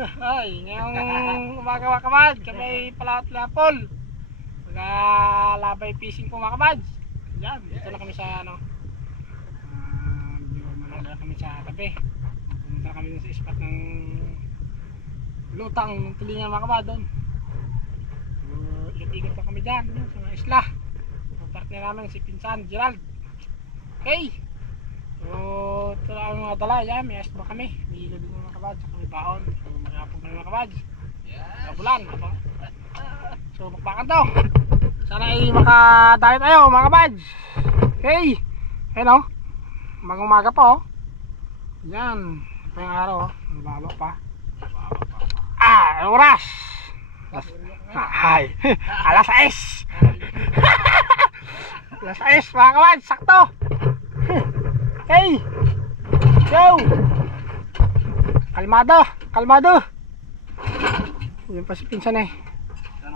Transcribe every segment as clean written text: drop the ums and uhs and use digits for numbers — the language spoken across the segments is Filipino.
Ay, ngayong umaga mga kabad, kami pala at Leopold. Maglalabay fishing po mga kabad. Yan, dito na kami sa ano. Manala kami sa tabi. Pumunta kami dun sa spot ng lutang ng tulingan mga kabad doon. Ikot-ikot pa kami dyan, sa mga isla. Ang partner namin si Pinsan Gerald. Okay. So, ito lang ang mga dala. Yan, may asba kami. May ilo din mga kabad. Saka may baon. So, mayapog na mga kabad. Kabulan. So, bakbakan to. Sana ay makadali tayo mga kabad. Okay. Ayan o. Umaga pa o. Yan. Ito yung araw o. Mababa pa. Anong oras? Ay. Alas 6. Alas 6 mga kabad. Sakto. Hey! Yo! Kalmado! Kalmado! Yan pa si Pinsan eh. Yan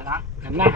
na. Yan na.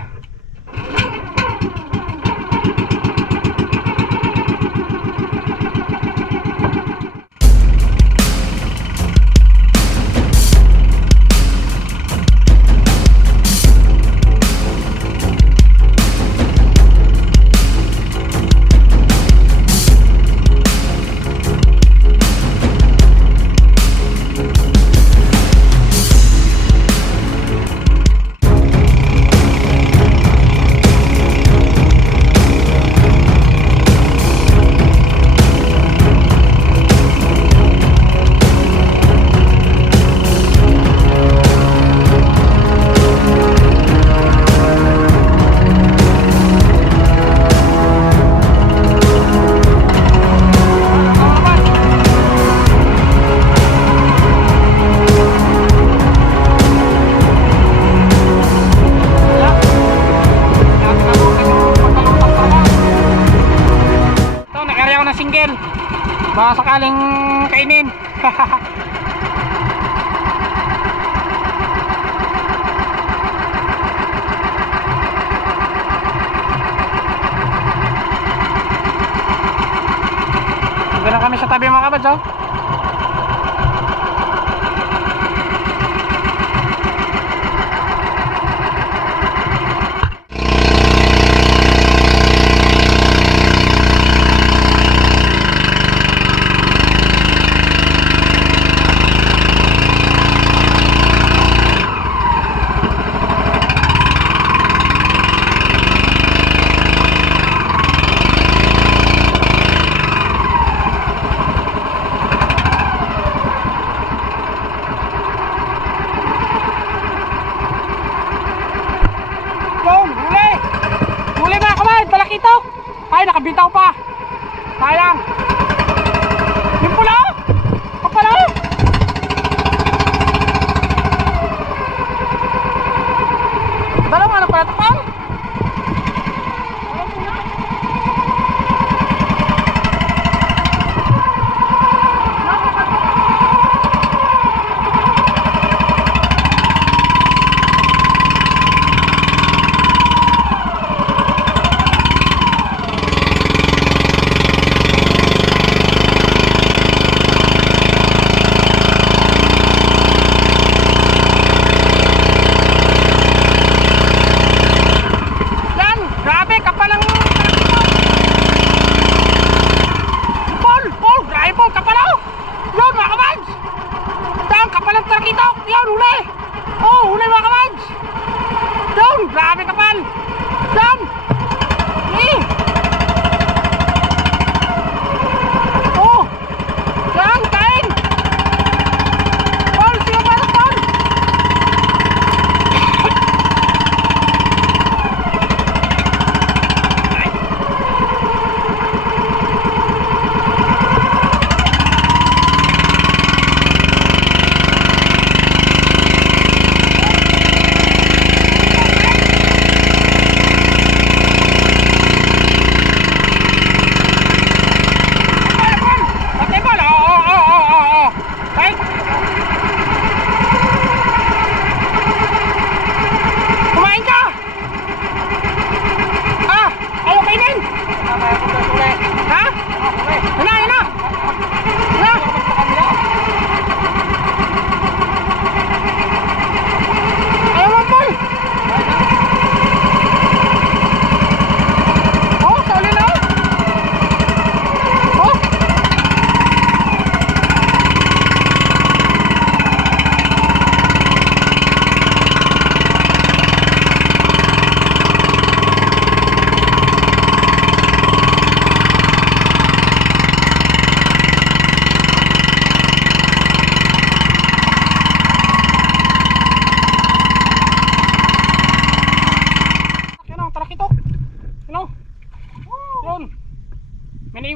Baka sakaling kainin. Hanggang na kami sa tabi mga kabads oh. Ay, nakabitaw pa. Sayang. Yung pula. Kapala. Dalawa na pala tapang. Grabe kapal! Jam! Oh! Yan! Kain! Paul! Sino ba ito, Paul?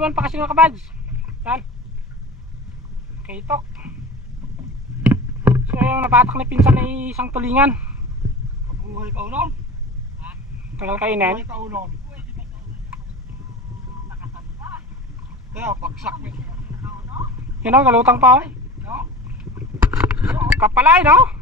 naiwan pa kasi mga kabads. Yan. Kaitok. So yung nabatak na pinsan ay isang tulingan. Buhay ka unon. Tagal kainin. Buhay ka unon. Kaya paksak mo. Yun o, galutang pa o. Kapalay no?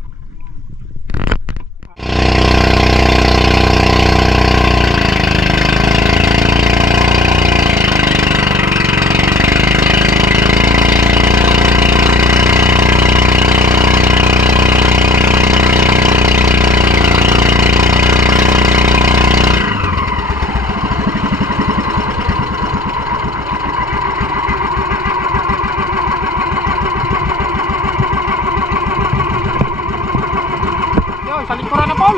Sa likuran na Paul.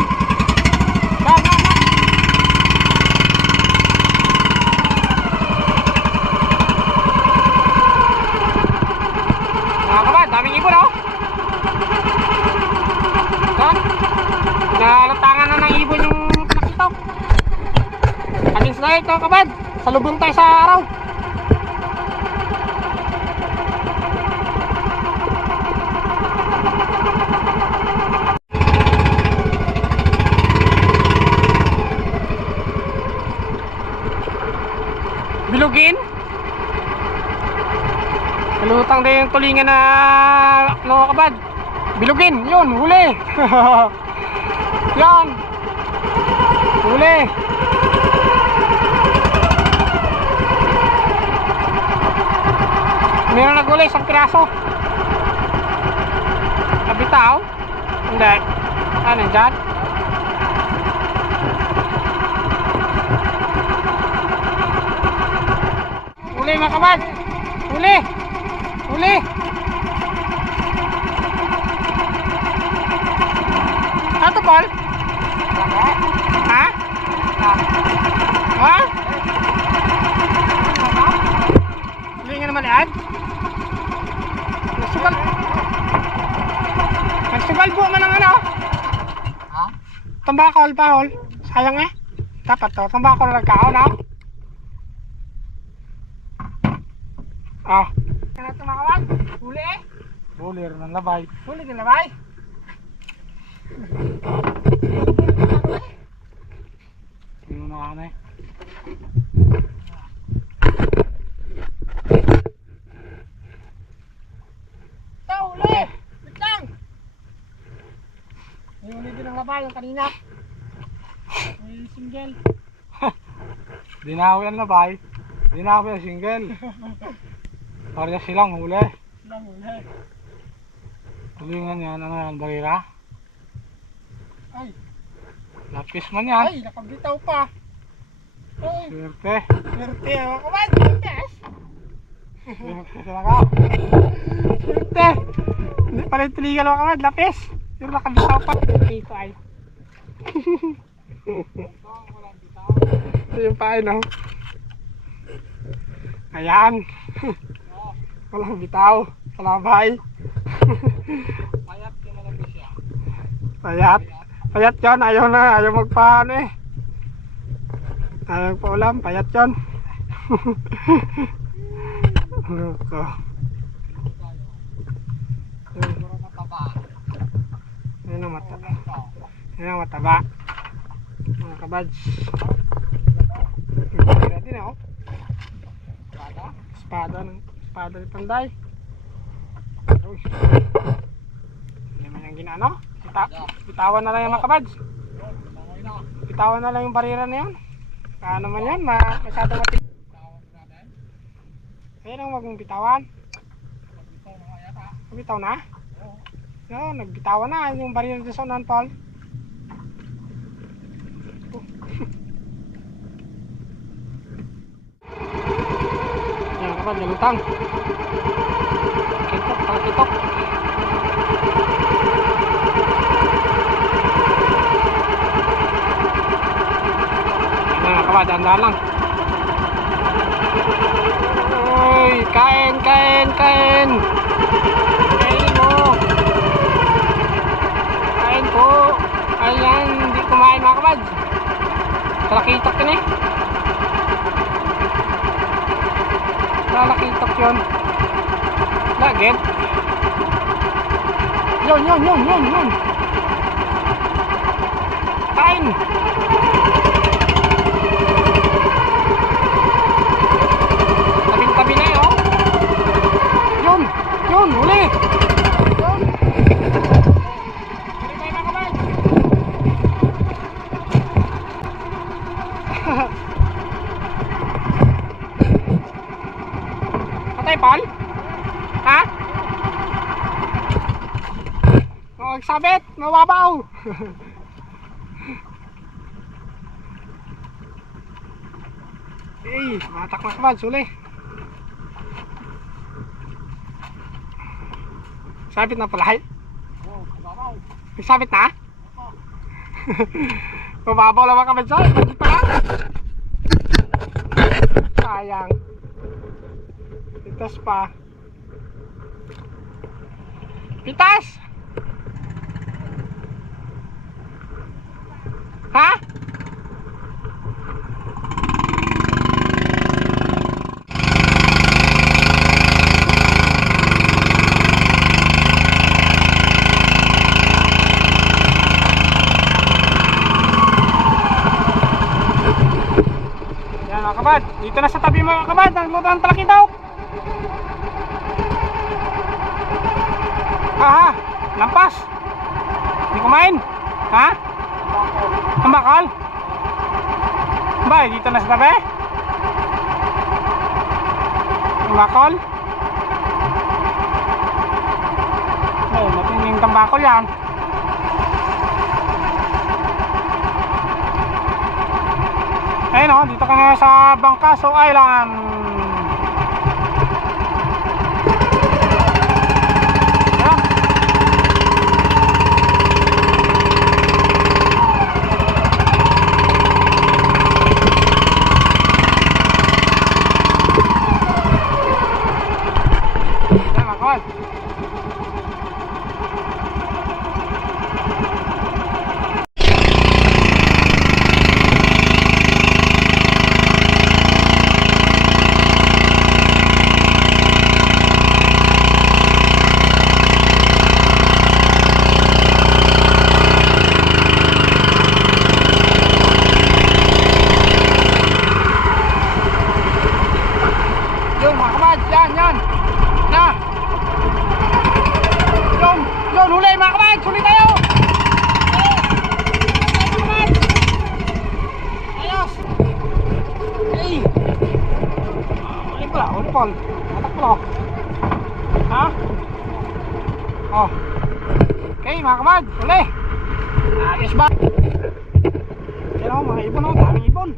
Yan. Mga kabad, daming ibon oh. Yan. Nalutangan na ng ibon yung pinakitok. Kamins na ito kabad. Salubong tayo sa araw. Bilugin. Kalutang din yung tulingan na ano kabad. Bilugin, yun, huli. Yan. Huli. Meron naghuli, isang piraso. Nabitaw? Hindi. Ano dyan? Huli mga kabad. Huli. Huli. Ano Paul? Ha? Ha? Huli nga naman yan. Nagsugal. Nagsugal po man ang ano. Ha? Tambakol Paul. Sayang eh. Dapat to. Tambakol na nagkaon no? Ah. Ano ito mga kawan? Huli eh. Huli rin ang labay. Huli din labay. Yung mga ano eh. Ito huli. Wait lang. May huli din ang labay yung kanina. May single. Dinawi ang labay. Dinawi ang single. Parehas silang huli. Lang huli. Tulingan yan, ano yan, barira. Ay. Lapis man yan. Ay, nakabitaw pa. Ay. Swerte. Swerte mga kawan. Swerte. Swerte sila ka. Swerte. Hindi pala yung tulingan mga kawan. Lapis. Pero nakabitaw pa. Ito ay. Ito yung pain no. Ayan. Walang bitaw. Kalabay. Payat yung malapis siya. Payat. Payat yun. Ayaw na. Ayaw magpaano eh. Ayaw pa ulam. Payat yun. Loko. Siguro mataba. Yan ang mataba. Yan ang mataba. Mga kabads. Pira din ako. Espada ni Panday. Uy. Hindi man yung ginano. Bitawan na lang yung mga kabads. Bitawan na lang yung barira na yun. Ano man yan, masyado matip. Kaya nang wag mong bitawan. Bitaw na? No, nagbitawan na yung barira dyan sa unahan, Paul. Yan kapag galutang. Kitok, kitok. Yan kapag, dahan-dahan lang. Uy, kain, kain, kain. Kain mo. Kain po. Ayan, hindi kumain mga kapag. Talakitok yun eh. Gilid. Yun. Kain. Tabing-tabi na eh, oh. Yun, huli. Yun. Huli tayo mga kabad. Patay, Paul? Ha? Sabit, mababaw. Matak na kabad, suli. Sabit na pala. May sabit na? Mababaw lang kabad sa sabit pa. Sayang. Pitas pa. Pitas! Ha? Yan mga kabad, dito na sa tabi mga kabad, nagluto ng talaki daw. Ha? Lampas? Hindi kumain? Ha? Tumakal? Ba, dito na sa tabi? Tumakal? Ay, matinding tambakol yan. Ayun o, dito ka nga sa Bangkaso Island. Paul, matak pala. Ha? Oh. Okay mga kamad, uli. Ayos ba? Yan o, mga ibon o, daming ibon.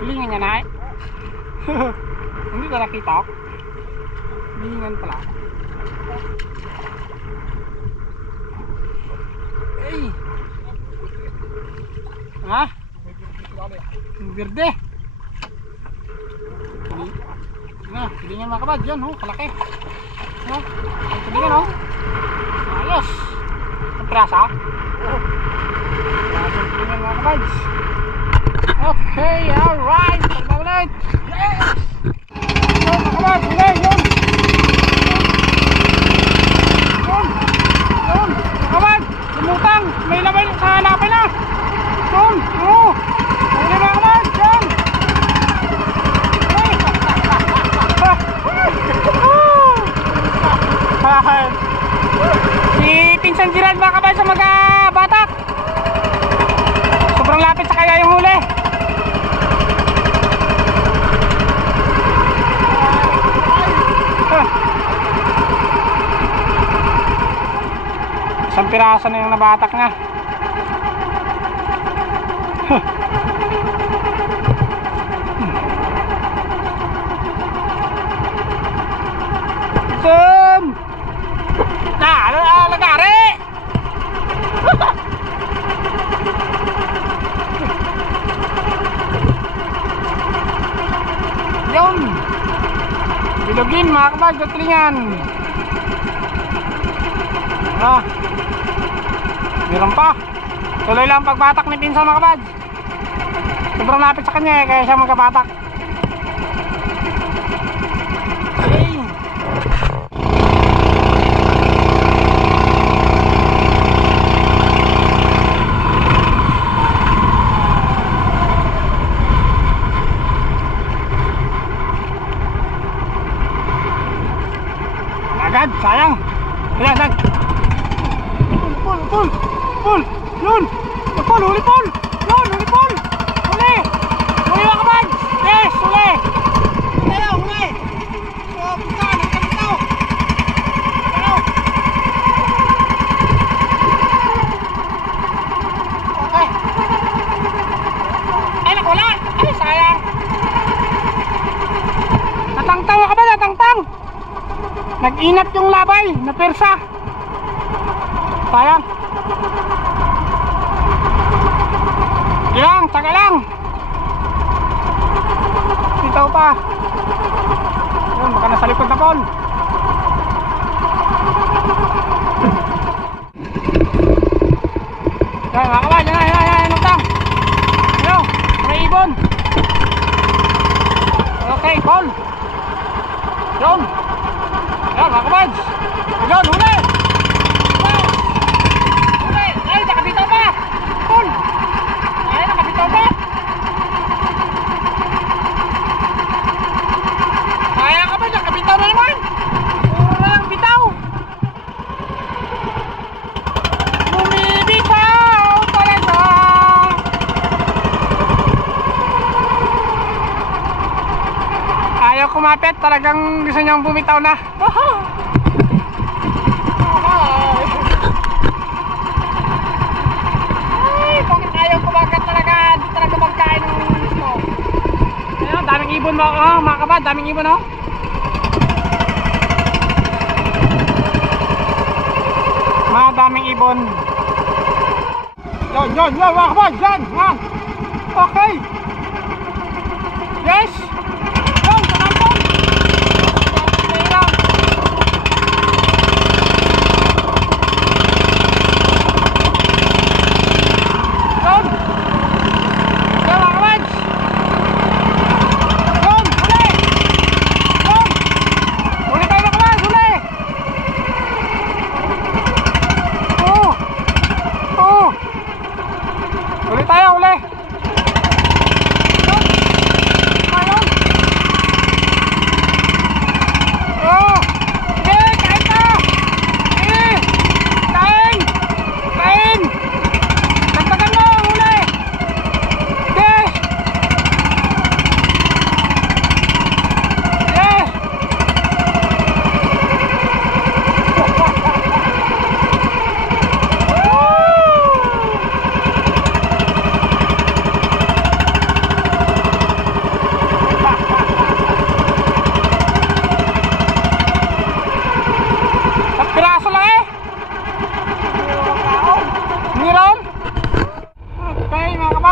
Hilingan niya na eh. Hindi ka nakita ako. Hilingan pala. Hey. Ha? Verde. Na, hilingan mga kabad, yan oh, kalaki. No? Ang hilingan oh. Ayos. Ang prasa. Prasa ang hilingan mga kabad. Okay, alright. Pagbawalit. Yes! Yun mga kabad, huli, yun. Yun, mga kabad. Lumutang, may labay sa hanapin na. Yun, oh. Huli mga kabad, yun. Si Pinsan Gerald mga kabad sa mga batak. Sobrang lapit sa kaya yung huli. Isang piraso na yung nabatak niya. Zoom! Lagari! Yun! Bilogin mga kabag, gatulingan. Ah, meron pa. Tuloy lang pagbatak ni Pinsan mga kabag. Sobrang lapit sa kanya eh, kaya siya magkabatak. Agad, sayang. Ayan. Pul. Yun. Pul, huli Pul. Yun, huli Pul. Huli. Huli mga kabads. Yes, huli. Huli. So, punta. Nagkamitaw. Okay. Ay, nakula. Ay, sayang. Natangtaw ka ba? Natangtang. Nag-inat yung labay. Napersa. Sayang. Taga lang. Dito pa. Yun, baka nasa likod na Paul. Yan, mga kawan. Yan. Utang. Ayun, may ibon. Okay, Paul. Yun. Yan, mga kawan. Yun, huli. Ay, nakabitaw pa. Paul. Ay, nakabitaw pa. Kaya ka ba? Nakabitaw na naman. Puro na lang bitaw. Bumibitaw talaga. Ayaw kumapit. Talagang gusto niyang bumitaw na. Ayaw kumagat talaga, di talaga magkain ng gusto. Ayun, daming ibon mga kabad, daming ibon oh. Daming ibon. Yan, mga kabad, yan. Okay. Yes. Yan, kanapon.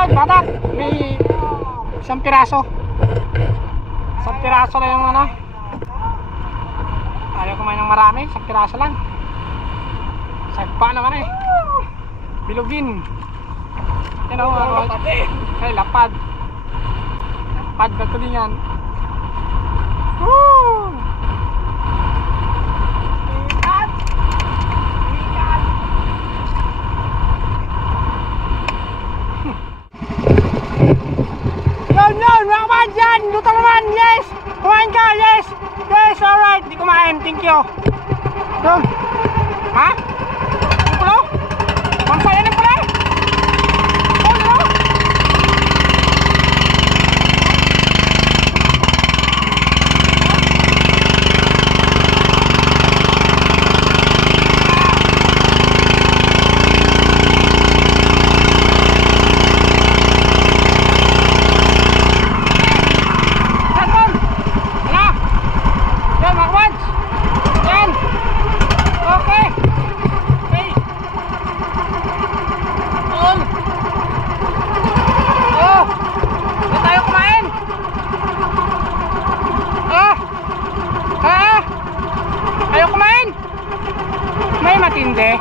Batak, may isang piraso. Isang piraso lang yung ano. Ayaw kumain ng marami, isang piraso lang. Sagpa naman eh. Bilugin. Yan o, ay lapad. Lapad na ito din yan. Woo! Yan, mga kabahan dyan! Luto naman! Yes! Kumain ka! Yes! Yes! Alright! Di kumain! Thank you! Doon! Ha? Ang pulo? Mansaya ng pulo? Oh, no? Matindi.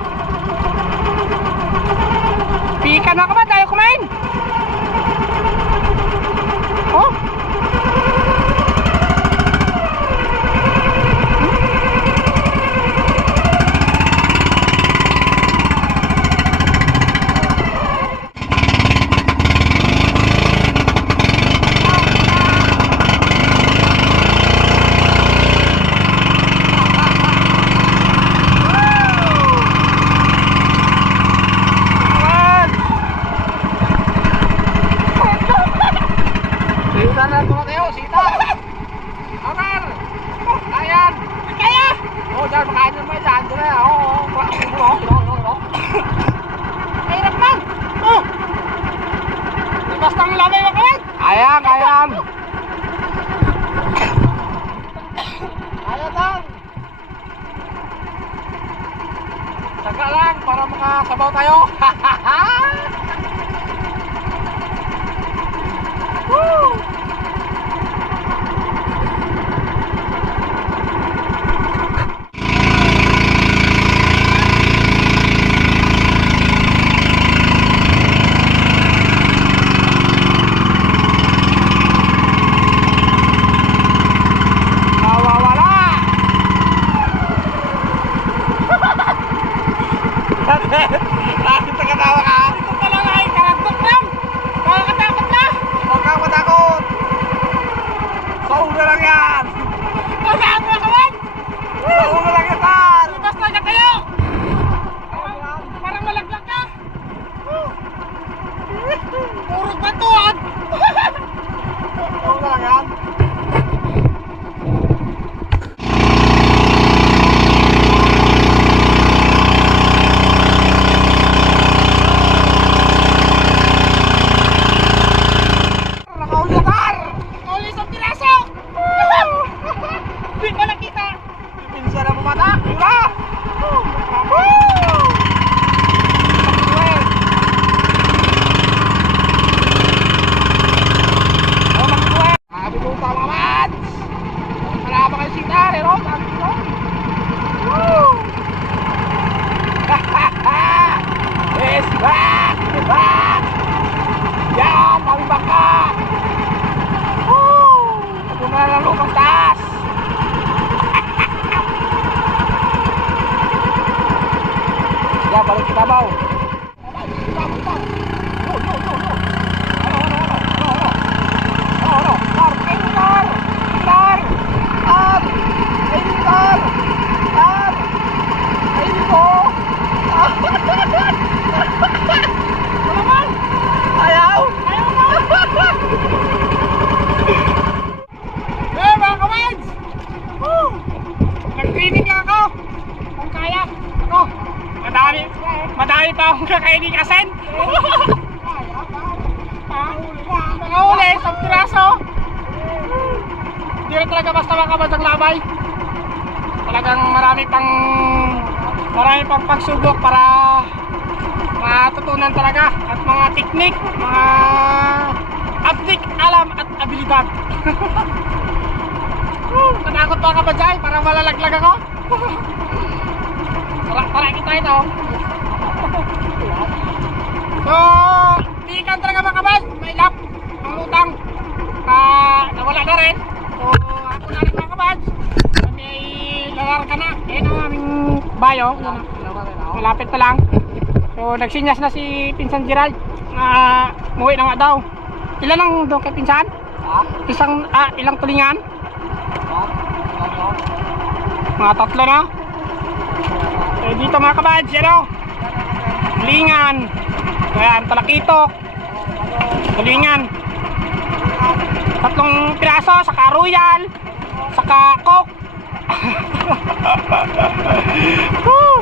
Pika na ka ba? Tayo kumain. Oh. Taga lang para makasabaw tayo. Woo! Nawawala! Bakit nakatawa ka? Ito talaga ay karantok lang! Nakakatakot na! Huwag kang matakot! Sa ulo lang yan! Saan mo kawan? Sa ulo lang yan, Tar! Lumabas na kayo! Parang malaglag ka! Puro batuan! Sa ulo lang yan! Balik kita bau. Madami pa akong kakainin asin. Nakahuli, 10 piraso. Hindi rin talaga basta makabad ang labay. Talagang marami pang pagsubok para matutunan talaga. At mga teknik, mga aptik, alam at abilidad. Natakot pa ka ba dyan? Parang malalaglag ako. Tara kita ito. So, di kan talaga makabad. May lap ang lutang. Nawala na rin. So, ako na rin makabad. May lalarga na. Ayan ang aming bayo. Malapit pa lang. So, nagsinyas na si Pinsan Gerald na muwi na nga daw. Ilan ang doon kay Pinsan? Ilang tulingan? Mga 3 na. So, dito mga kabads, tulingan, ayan, talakitok, tulingan, 3 piraso, saka royal, saka coke.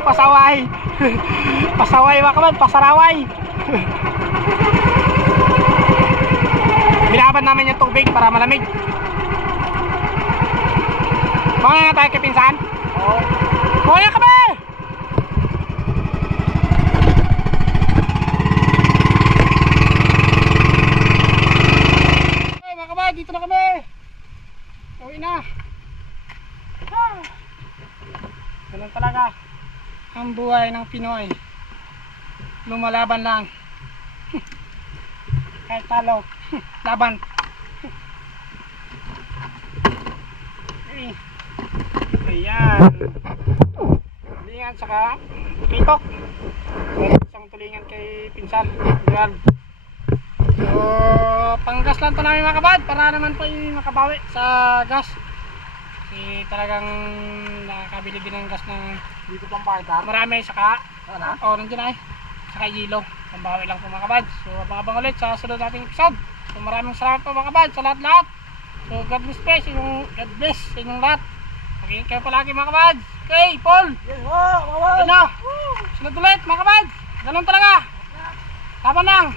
Pasaway. Pasaway mga kabads, pasaraway. Binaban namin yung tubig para malamig. Mga na tayo kay Pinsan? Oo. Kuya ka ba? Dito na kami. Uwi na. Ganun talaga ang buhay ng Pinoy. Lumalaban lang. Kahit talo, laban. Ayan. Tulingan saka pitok. Isang tulingan kay Pinsan. Ayan. So, panggas lang ito namin mga kabad para naman po yung makabawi sa gas. Kasi talagang nakakabili din ng gas ng dito pang pakita. Marami saka nandiyan ay saka yelo. Pambawi lang po mga kabad. So, abang-abang ulit sa sunod nating episode. So, maraming salamat po mga kabad sa lahat-lahat. So, God bless po sa inyong lahat. Mag-ingat kayo palagi mga kabad. Okay, Paul. Yan na. Sunod ulit mga kabad. Ganun talaga. Laban lang.